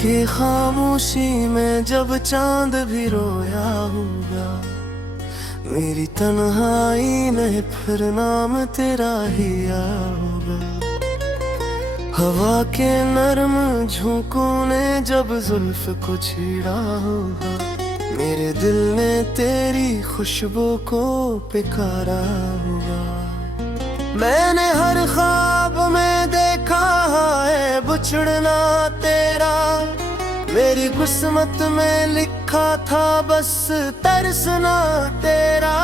कि खामोशी में जब चांद भी रोया होगा, मेरी तन्हाई में फिर नाम तेरा ही होगा। हवा के नरम झोंकों ने जब जुल्फ को छेड़ा होगा, मेरे दिल ने तेरी खुशबू को पुकारा होगा। मैंने हर ख्वाब में देखा है बिछड़ना तेरा, मेरी किस्मत में लिखा था बस तरसना तेरा।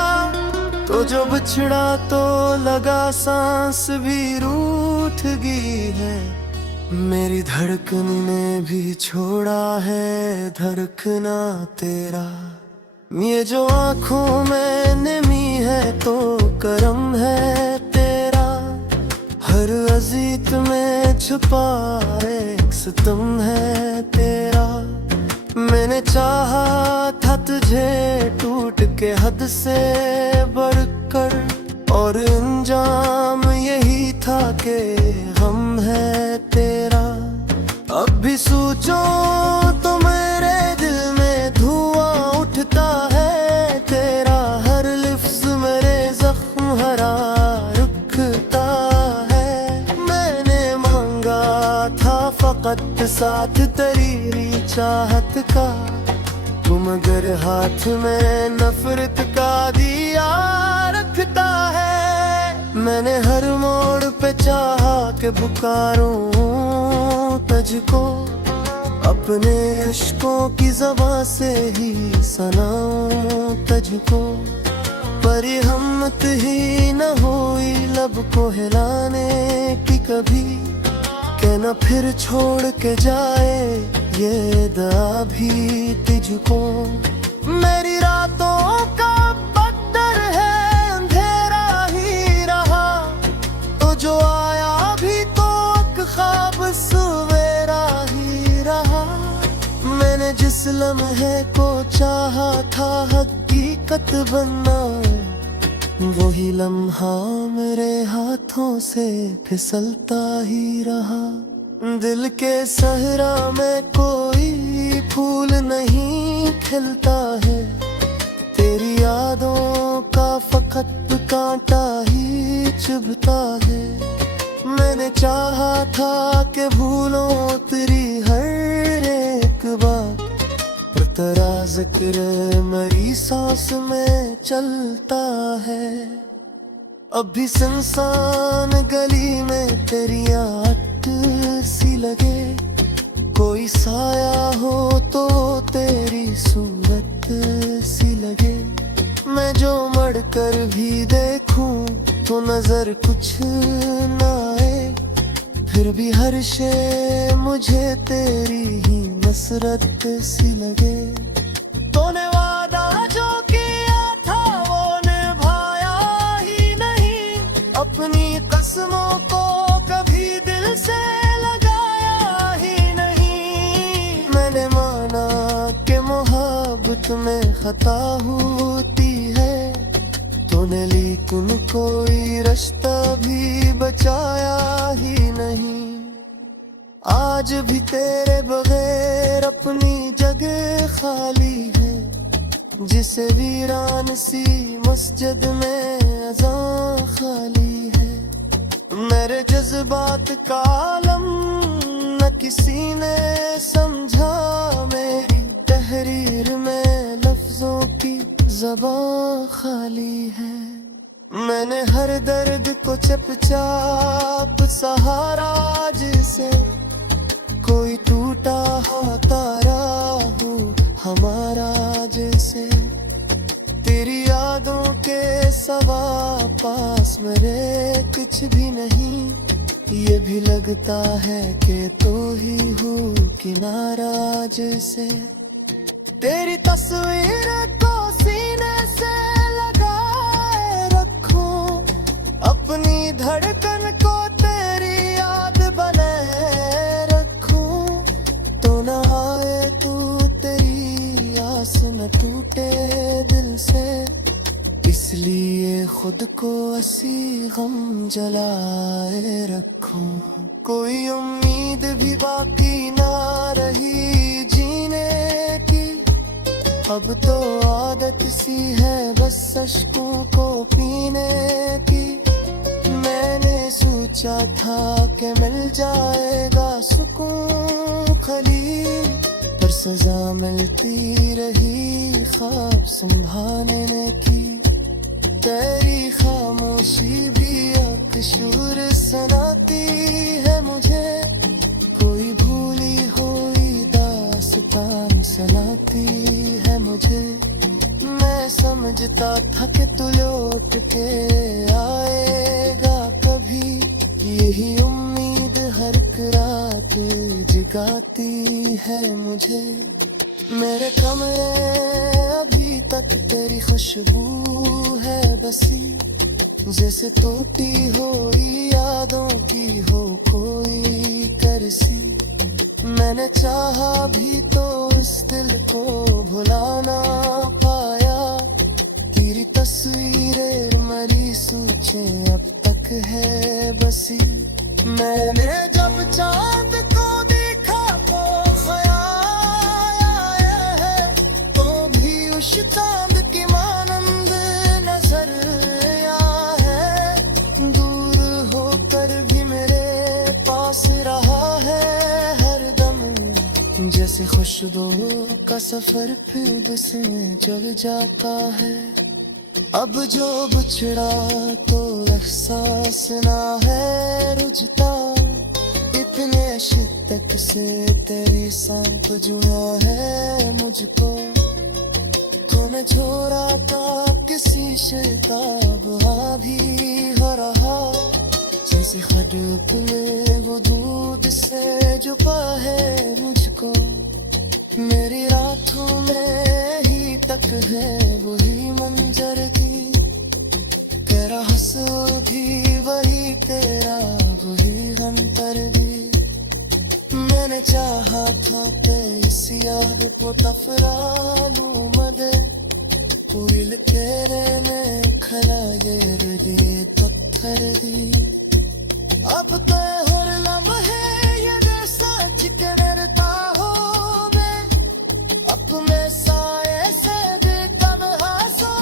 तो जो बिछड़ा तो लगा सांस भी रूठ गई है, मेरी धड़कन ने भी छोड़ा है धड़कना तेरा। ये जो आँखों में नमी है तो करम है तेरा, हर अजीत में छुपा एक सितम है तेरा। मैंने चाहा था तुझे टूट के हद से बढ़कर, और अंजाम यही था कि हम है तेरा। अब भी सोचो तो मेरे दिल में धुआं उठता है तेरा, हर लिफ्ज मेरे जख्म हरा रुकता है। मैंने मांगा था फकत साथ तेरी चाहत का, तुम अगर हाथ में नफरत का दिया रखता है। मैंने हर मोड़ पे चाहा कि पुकारूं तुझको, अपने इश्कों की ज़बां से ही सुनाऊं तुझको। पर ये हिम्मत ही न हुई लब को हिलाने की कभी, कहना फिर छोड़ के जाए ये दुआ भी तुझको। मेरी रातों का बदर है अंधेरा ही रहा, तो जो आया भी तो एक ख्वाब सवेरा ही रहा। मैंने जिस लम्हे को चाहा था हकीकत बनना, वही लम्हा मेरे हाथों से फिसलता ही रहा। दिल के सहरा में कोई फूल नहीं खिलता है, तेरी यादों का फकत कांटा ही चुभता है। मैंने चाहा था कि भूलों तेरी हर एक बात, पर तेरा जिक्र मेरी सांस में चलता है। अब भी सुनसान गली में तेरी आट सी लगे, कोई साया हो तो तेरी सूरत सी लगे। मैं जो मड़ कर भी देखूं तो नजर कुछ ना आए, फिर भी हर शे मुझे तेरी ही नसरत सी लगे। तूने वादा जो किया था वो निभाया ही नहीं, अपनी कसमों को कभी दिल से लगाया ही नहीं। मैंने माना कि मोहब्बत में खता होती है, तूने लेकिन कोई रास्ता भी बचाया ही नहीं। आज भी तेरे बगैर अपनी जगह खाली है, जिसे वीरान सी मस्जिद में अज़ान खाली है। मेरे जज्बात का आलम न किसी ने समझा, मेरी तहरीर में लफ्जों की ज़बान खाली है। मैंने हर दर्द को चुपचाप सहारा, जिसे कोई टूटा हो तारा हो हमारा जैसे। तेरी यादों के सवा पास मेरे कुछ भी नहीं, ये भी लगता है कि तू ही हो किनारा जैसे। तेरी तस्वीर को सीने से लगाए रखूं, अपनी धड़कन को तेरी याद बनाए रखूं। तो न आए तू तेरी आस न टूटे दिल से, इसलिए खुद को असी गम जलाए रखूं। कोई उम्मीद भी बाकी ना रही जीने की, अब तो आदत सी है बस अश्कों को पीने की। मैंने सोचा था कि मिल जाएगा सुकून खली, पर सजा मिलती रही ख्वाब संभालने की। तेरी खामोशी भी अब शूर सुनाती है मुझे, कोई भूली हुई दास्तान सुनाती है मुझे। मैं समझता था कि तू लौट के आएगा कभी, यही उम्मीद हर रात जगाती है मुझे। मेरे कमरे अभी तक तेरी खुशबू है बसी, जैसे टूटी हुई यादों की हो कोई तरसी। मैंने चाहा भी तो इस दिल को भुला ना पाया, तेरी तस्वीरें मरी सूचें अब तक है बसी। मैंने जब चांद को देखा तो ख्याल आया है, तो भी उस चांद की मानंद नजर आया है। दूर होकर भी मेरे पास रहा है हरदम, जैसे खुशबू का सफर फिर से चल जाता है। अब जो बिछड़ा तो एहसास ना है रुझता, इतने शिद्दत से तेरी सांप जुड़ा है मुझको। तो मैं छोड़ा था किसी शताब भी हो रहा, जैसे खड़कने वो दूध से जुबा है मुझको। मेरी रातों में ही तक है वही मंजर की, तेरा हंसू भी वही, तेरा वही अंतर भी। मैंने चाहा था कि इस याद को तफरालू मदे, पूरी तेरे में खला ये दिए पत्थर भी। अब तो हर लम्हे ये सच के डरता हो मैं, अपने साए से बेकब हासो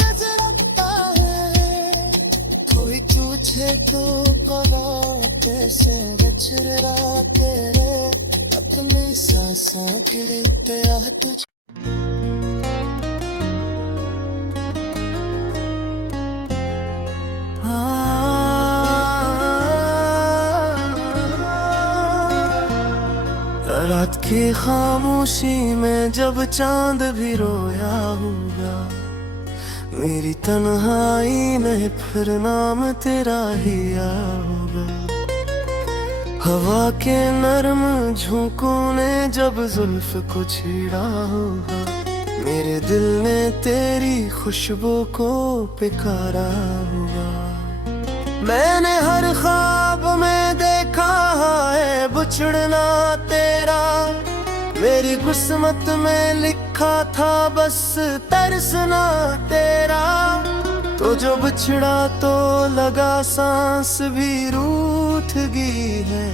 गुजरता है। कोई पूछे तो कबाते से बिछड़ा तेरे, अपनी सांसों गिरते आ तुझ। रात की खामोशी में जब चांद भी रोया होगा, मेरी तन्हाई में फिर नाम तेरा ही होगा। हवा के नरम झोंकों ने जब जुल्फ को छेड़ा होगा, मेरे दिल ने तेरी खुशबू को पुकारा होगा। मैंने हर ख्वाब में देखा है बिछड़ना तेरा, मेरी किस्मत में लिखा था बस तरसना तेरा। तो जो बिछड़ा तो लगा सांस भी रूठ गई है,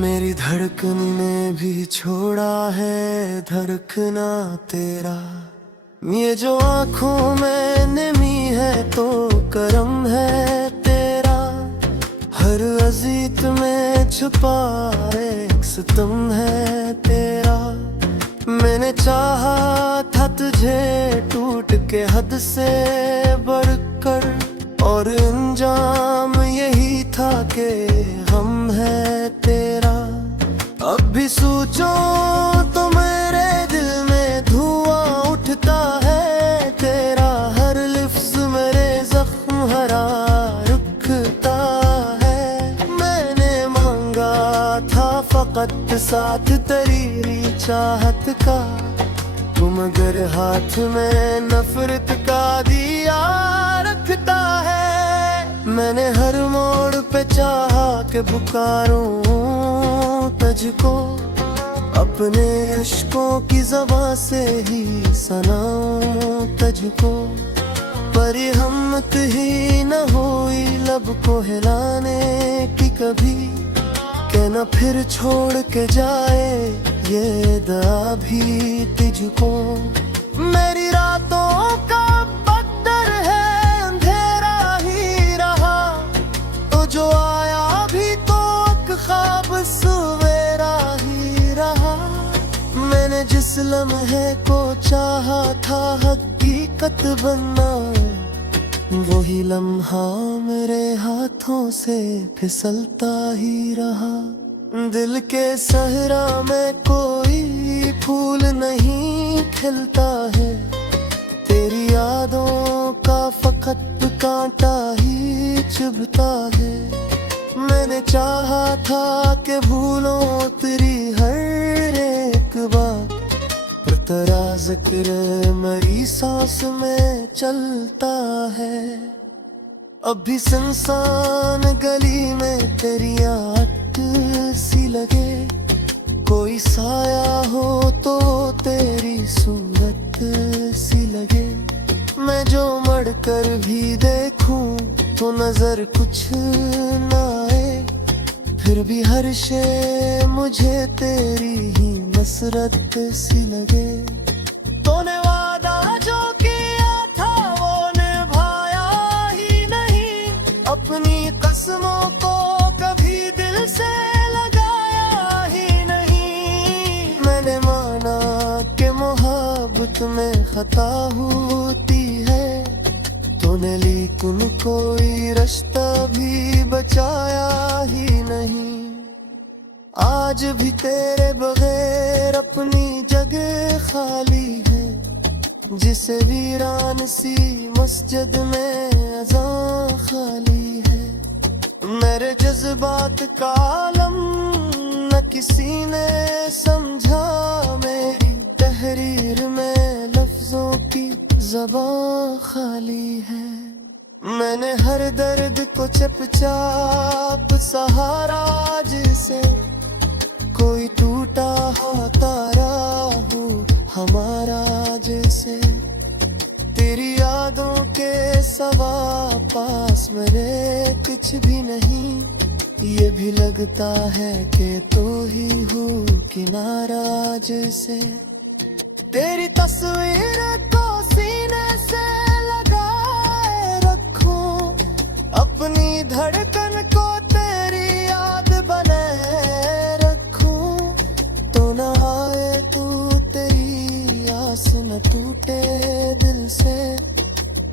मेरी धड़कन ने भी छोड़ा है धड़कना तेरा। ये जो आँखों में नमी है तो करम है तेरा, हर अजीत में छुपा एक सितम है तेरा। मैंने चाहा था तुझे टूट के हद से बढ़कर, और अंजाम यही था कि गम है तेरा। अब भी सोचो तो मेरे दिल में धुआं उठता है तेरा, हर लिफ्ज मेरे जख्म हरा रुकता है। मैंने मांगा था फकत साथ तेरी चाहत का, तुम अगर हाथ में नफरत का दिया रखता है। मैंने हर मोड़ पे चाहा कि पुकारूं तुझको, अपने इश्कों की ज़बां से ही सुनाऊं तुझको। पर हमारी हिम्मत ही न हुई लब को हिलाने की कभी, के न फिर छोड़ के जाए ये दुआ भी तुझको। मेरी रातों का बदर है अंधेरा ही रहा, तो जो आया भी तो एक ख्वाब सवेरा ही रहा। मैंने जिस लम्हे को चाहा था हकीकत बनना, वही लम्हा मेरे हाथों से फिसलता ही रहा। दिल के सहरा में कोई फूल नहीं खिलता है, तेरी यादों का फकत कांटा ही चुभता है। मैंने चाहा था कि भूलों तेरी हर एक बात, पर तेरा जिक्र मेरी सांस में चलता है। अब भी सुनसान गली में तेरी आट सी लगे, कोई साया हो तो तेरी सूरत सी लगे। मैं जो मड़ कर भी देखूं तो नजर कुछ ना आए, फिर भी हर शे मुझे तेरी ही मसरत सी लगे। तूने वादा जो किया था वो निभाया ही नहीं, अपनी कसमों को कभी दिल से लगाया ही नहीं। मैंने माना कि मोहब्बत में खता होती है, तूने लेकिन कोई रास्ता भी बचाया ही नहीं। आज भी तेरे बगैर अपनी जगह खाली है, जिसे वीरान सी मस्जिद में अज़ान खाली है। मेरे जज्बात का आलम न किसी ने समझा, मेरी तहरीर में लफ्जों की ज़बान खाली है। मैंने हर दर्द को चुपचाप सहारा, जिसे कोई टूटा हो तारा हो हमारा जैसे। तेरी यादों के सवा पास मेरे कुछ भी नहीं, ये भी लगता है कि तू ही हो किनारा जैसे। तेरी तस्वीर को सीने से लगाए रखूं, अपनी धड़कन को तेरी याद बनाए रखूं। तो न आए तू तेरी आस न टूटे दिल से,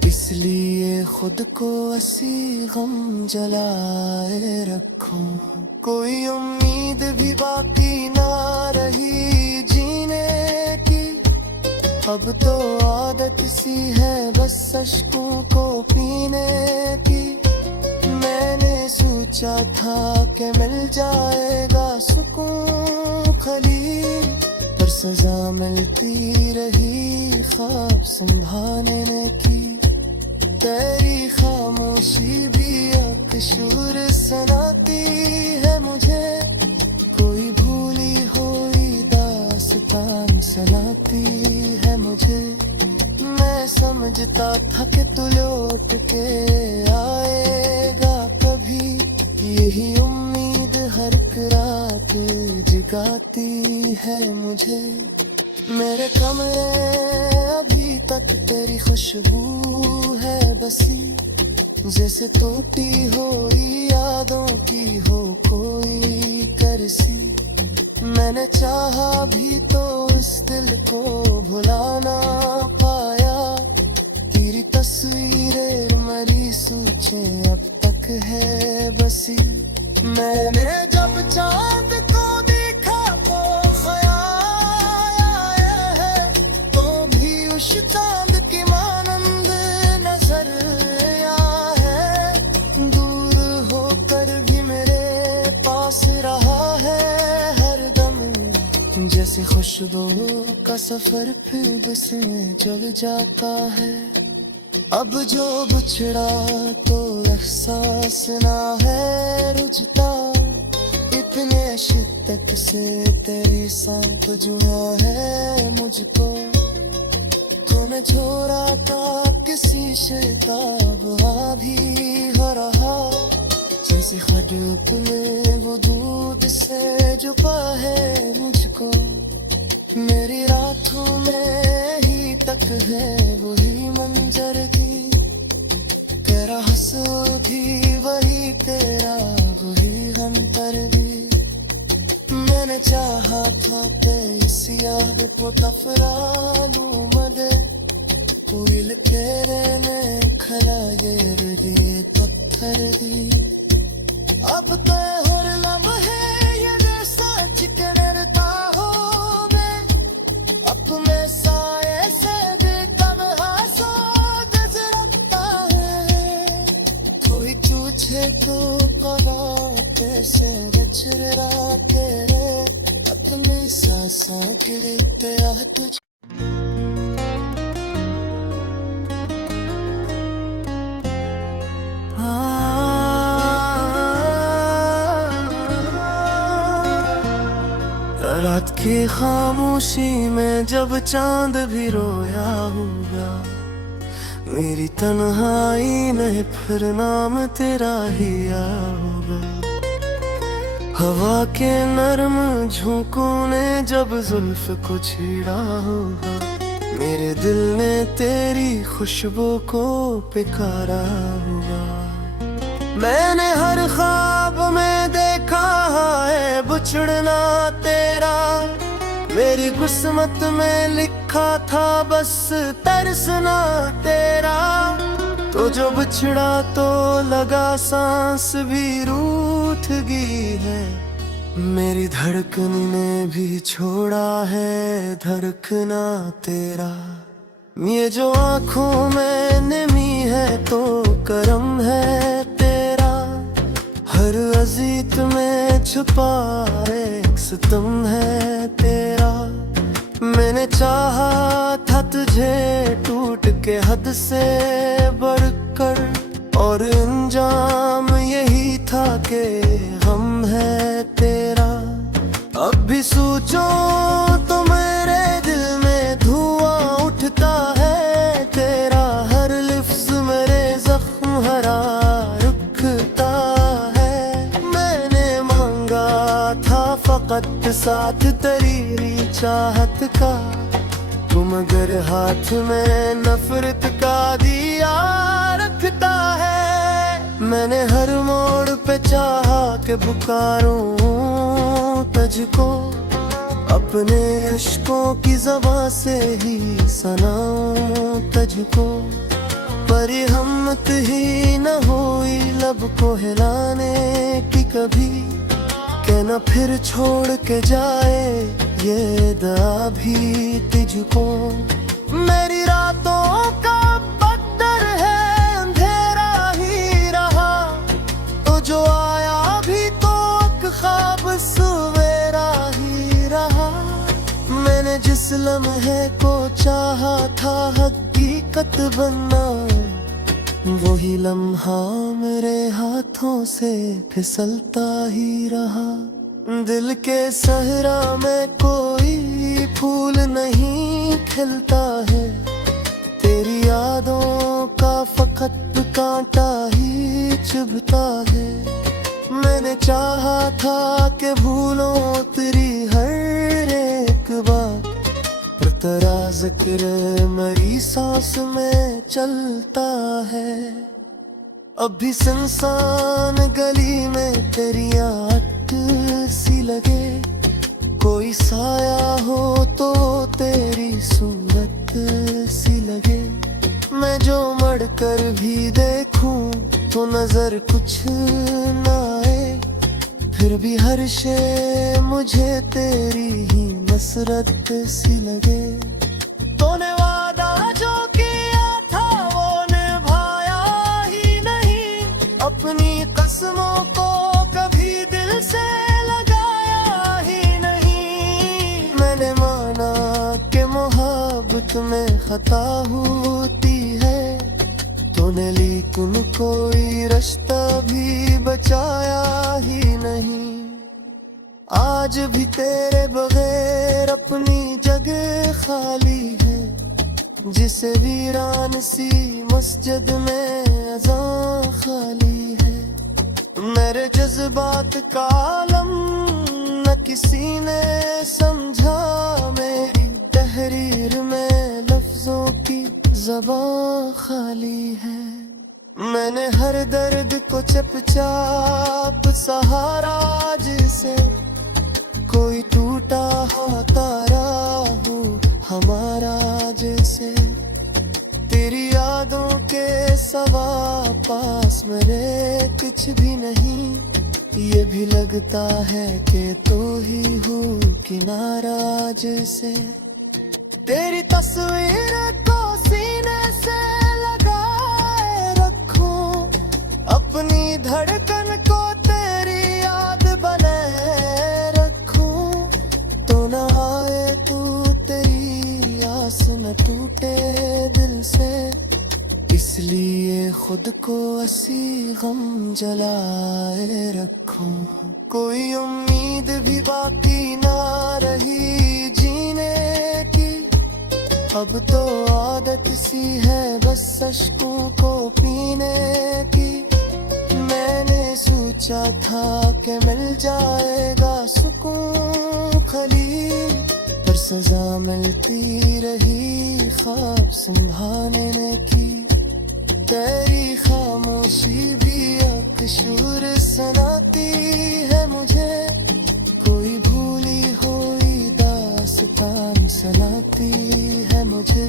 इसलिए खुद को असी गम जलाए रखूं। कोई उम्मीद भी बाकी ना रही जीने की, अब तो आदत सी है बस अश्कों को पीने की। मैंने सोचा था कि मिल जाएगा सुकून खली, पर सजा मिलती रही ख्वाब संभालने की। तेरी खामोशी भी अकशूर सुनाती है मुझे, कोई भूली हुई दास्तान सुनाती है मुझे। मैं समझता था कि तू लौट के आएगा कभी, यही उम्मीद हर रात जगाती है मुझे। मेरे कमरे अभी तक तेरी खुशबू है बसी, जैसे टूटी हुई यादों की हो कोई करसी। मैंने चाहा भी तो इस दिल को भुला ना पाया, तेरी तस्वीरें मरी सोचें अब तक है बसी। मैंने जब चांद को देखा तो ख्याल आया है, तो भी उस चांद की मानंद नजर आया है। दूर होकर भी मेरे पास रहा है हरदम, जैसे खुशबू का सफर फिर से चल जाता है। अब जो बिछड़ा तो एहसास ना है रुझता, इतने शिद्दत से तेरी सांप जुड़ा है मुझको। तूने छोड़ा था किसी शैताब आधी हो रहा, जैसे खडक ने वो दूध से जुपा है मुझको। मेरी रातों में ही तक है वही मंजर की, तेरा हंसू भी वही, तेरा वही अंतर भी। मैंने चाहा था कि इस याद को तफरालू मदे, कोयल तेरे ने खला ये पत्थर दी। अब तो हर लम्हे ये सच करता हूँ मैं, अपने साए से भी तन्हा सो गुजरता है। कोई पूछे तो कराते से बिछड़ा तेरे, अपनी सांसों गिरते आ तुझ। रात की खामोशी में जब चांद भी रोया होगा, मेरी तन्हाई में फिर नाम तेरा ही आया होगा। हवा के नरम झोंकों ने जब जुल्फ को छेड़ा होगा, मेरे दिल ने तेरी खुशबू को पुकारा होगा। मैंने हर ख्वाब में देखा है बिछड़ना तेरा, मेरी किस्मत में लिखा था बस तरसना तेरा। तो जो बिछड़ा तो लगा सांस भी रूठ गई है, मेरी धड़कन ने भी छोड़ा है धड़कना तेरा। ये जो आँखों में नमी है तो करम है तेरा, हर अजीत में छुपा एक सितम है तेरा। मैंने चाहा था तुझे टूट के हद से बढ़कर, और अंजाम यही था कि गम है तेरा। अब भी सोचो तो मेरे दिल में धुआं उठता है तेरा, हर लफ्ज मेरे जख्म हरा रुकता है। मैंने मांगा था फकत साथ तेरी चाहत का, तुम अगर हाथ में नफरत का दिया रखता है। मैंने हर मोड़ पे चाहा कि पुकारूं तुझको, अपने इश्कों की ज़बां से ही सुनाऊं तुझको। पर हिम्मत ही न हुई लब को हिलाने की कभी, के न फिर छोड़ के जाए ये दआ भी तुझको। मेरी रातों का बदर है अंधेरा ही रहा, तो जो आया भी तो एक ख्वाब सवेरा ही रहा। मैंने जिस लम्हे को चाहा था हकीकत बनना, वही लम्हा मेरे हाथों से फिसलता ही रहा। दिल के सहरा में कोई फूल नहीं खिलता है, तेरी यादों का फकत कांटा ही चुभता है। मैंने चाहा था कि भूलों तेरी हर एक बात, पर तेरा जिक्र मेरी सांस में चलता है। अब भी सुनसान गली में तेरी आट सी लगे, कोई साया हो तो तेरी सूरत सी लगे। मैं जो मड़ कर भी देखूं तो नजर कुछ न आए, फिर भी हर शे मुझे तेरी ही नसरत सी लगे। तूने वादा जो किया था वो निभाया ही नहीं, अपनी कसमों को कभी दिल से लगाया ही नहीं। मैंने माना कि मोहब्बत में खता होती है, तूने लेकिन कोई रास्ता भी बचाया ही नहीं। आज भी तेरे बगैर अपनी जगह खाली है, जिसे वीरान सी मस्जिद में अज़ान खाली है। मेरे जज्बात का आलम न किसी ने समझा, मेरी तहरीर में लफ्जों की ज़बान खाली है। मैंने हर दर्द को चुपचाप सहारा, जिसे कोई टूटा हुआ तारा हो हमारा जैसे। तेरी यादों के सवा पास मेरे कुछ भी नहीं, ये भी लगता है कि तू ही हो किनारा जैसे। तेरी तस्वीर को सीने से लगाए रखूं, अपनी धड़कन को तेरी याद बनाए रखूं। तो न आए तू, तेरी आस न टूटे दिल से, इसलिए खुद को ऐसी गम जलाए रखूं। कोई उम्मीद भी बाकी ना रही जीने की, अब तो आदत सी है बस अश्कों को पीने की। मैंने सोचा था कि मिल जाएगा सुकून खली, पर सजा मिलती रही ख्वाब संभालने की। तेरी खामोशी भी अब कसूर सुनाती है मुझे, कोई भूली हुई दास्तान सुनाती है मुझे।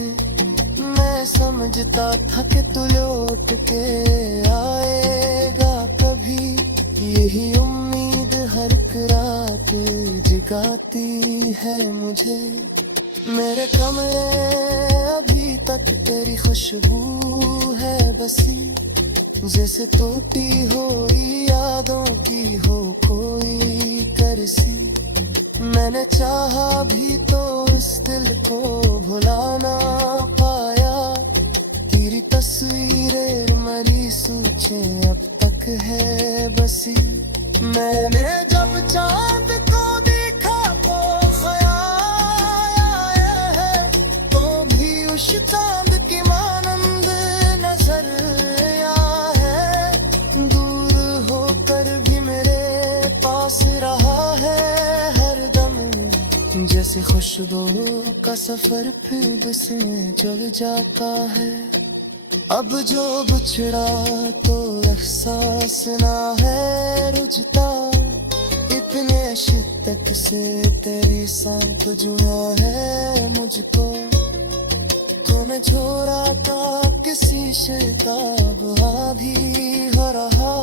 मैं समझता था कि तू लौट के आएगा कभी, यही उम्मीद हर रात जगाती है मुझे। मेरे कमरे अभी तक तेरी खुशबू है बसी, जैसे टूटी हुई यादों की हो कोई तरसी। मैंने चाहा भी तो उस दिल को भुला ना पाया, तेरी तस्वीरें मरी सोचें अब तक है बसी। मैंने जब चांद को देखा तो ख्याल आया है, तो भी उस चांद की मानंद नजर आया है। दूर होकर भी मेरे पास रहा है हरदम, जैसे खुशबू का सफर फिर से चल जाता है। अब जो बिछड़ा तो एहसास ना है रुझता, इतने शिद्दत से तेरी सांप जुआ है मुझको। तो मैं छोड़ा था किसी शताब आधी हो रहा,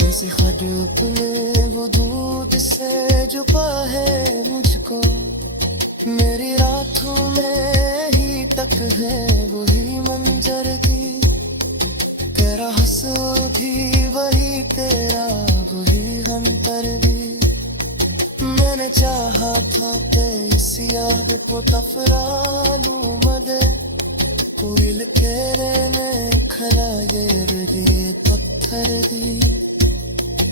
जैसे खड अपने वजूद से जुबा है मुझको। मेरी रातों में ही तक है वही मंजर की, तेरा हंसू भी वही, तेरा वही अंतर भी। मैंने चाहा था कि इस याद को तफरालूं मदे, पूरी लकीरें ने खला ये दिए पत्थर दी।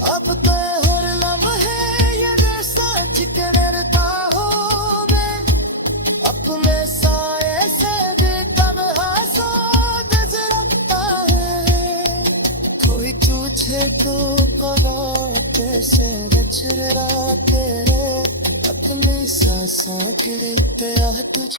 अब तो हर लम्हे ये सच के डरता हो मैं, अपने साए से तन्हा सोच रखता है। कोई पूछे तो कदा कैसे बच रहा तेरे, अपनी सांसों गिरते आ तुझ